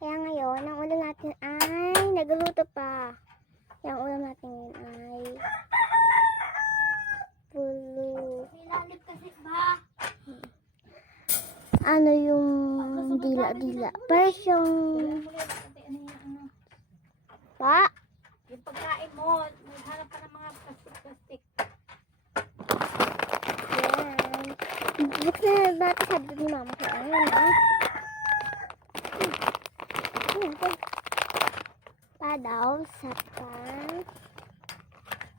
Kaya ngayon, ang ulam natin ay nagluluto pa. Kaya ang ulam natin ngayon ay pulo. Nilalim kasi ba? Ano yung dila-dila? Parang pa. Yung pagkain mo, naghanap ka ng mga plastic-plastic. Yan. Buksan na natin sabi ni mama ko. Ayun na. Pa daw sa pan.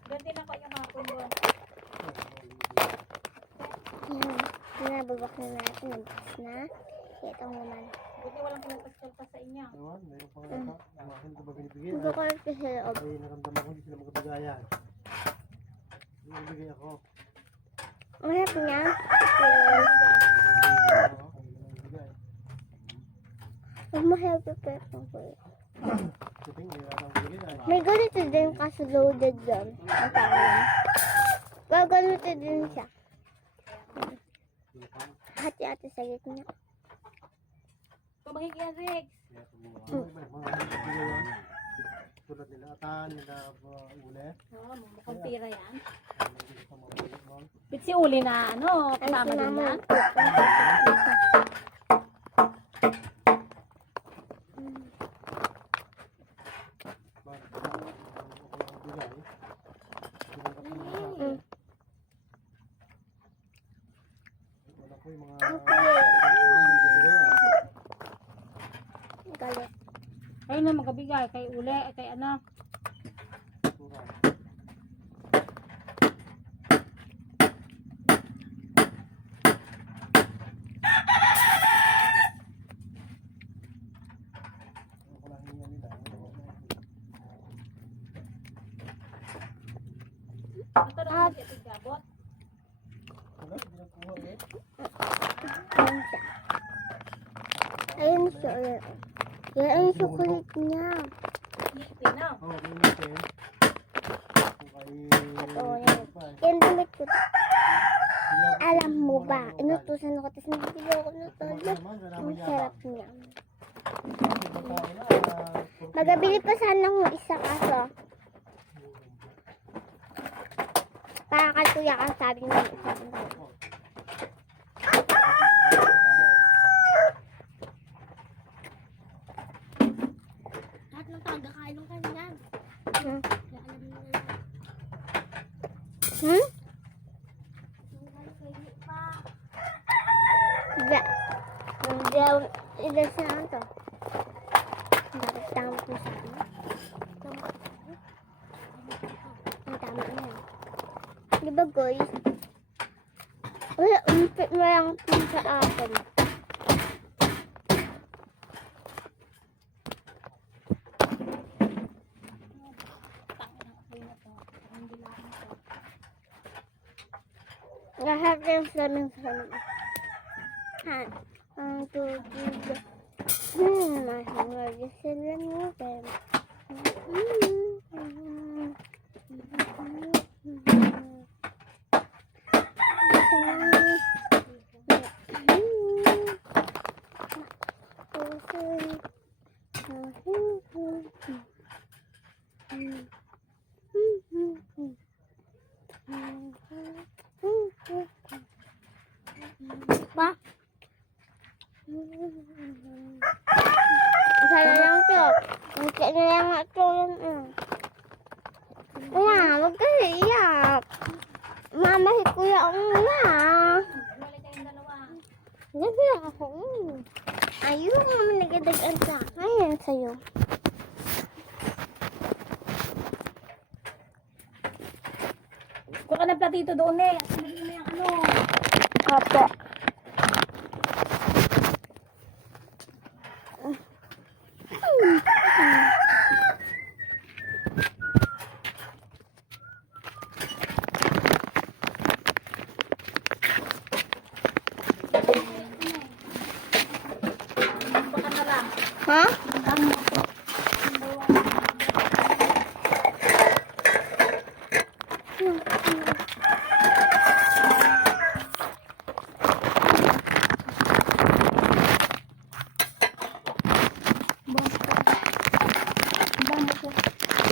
Doon din ako yung hapon doon. Yan. Nababak na natin. Nababak na. Ito naman. Buti walang pinagpaskalpa sa inyo. Ewan, mayroon pang ano ka ba binibigay? Hindi ko lang sa loob. Ay, naramdaman ko hindi sila magkabigayan. Binibigay ako. Ang harap niya. Huwag mo help yung person ko. Siting, may ratang binibigay. May ganito din kaso loaded doon. Ang pangalan. Pero ganito din siya. Hati-hati sa gitna. Tumahig yan, Rex. Mga binibigay yan. Tulad nila atan, nila ule. Oo, mukhang pira yan. Hindi ko mabalik mo. Bit si Uli na, ano, Ay, kasama din sinama yan. yung galit. Kayo na magkabigay, kay Uli, kay ano. Ito na kasi ito gabot. Ayun siya. Ayun siya. Yan ay yung chocolate niya. Pino. Oo, minute eh. Oo, yan. Yan damit ko. Alam mo ba? Inutusan ako. Tapos nagbibigay ako ng todo. Ang sarap niya. Magabili pa sana ng isa kaso. Para katuya ang sabi ng isa. Lahat ng tagakain ng kanyan. Hmm? Kaya alam mo na yun. Hmm? Pa. Diba? Nandiyan. Ilan siya lang to. Dapat tama po sa akin. Ang tama na yan. Diba guys? Wala, umpit mo lang po sa akin. Lahat yung salaming. Han. Ang tubig. My hunger is salamin. Pa? Sana lang ito. Hindi na lang ito. Wala, huwag ka iyak. Mamahit ko yung nga. Wala kayong dalawa. Nagbiyak ako. Ayun, nagadagan sa akin. Sa'yo. Kuha ka ng platito doon eh. Sabihin mo yung ano. Apo. Baka na lang. Ha?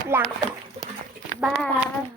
lang. Bye.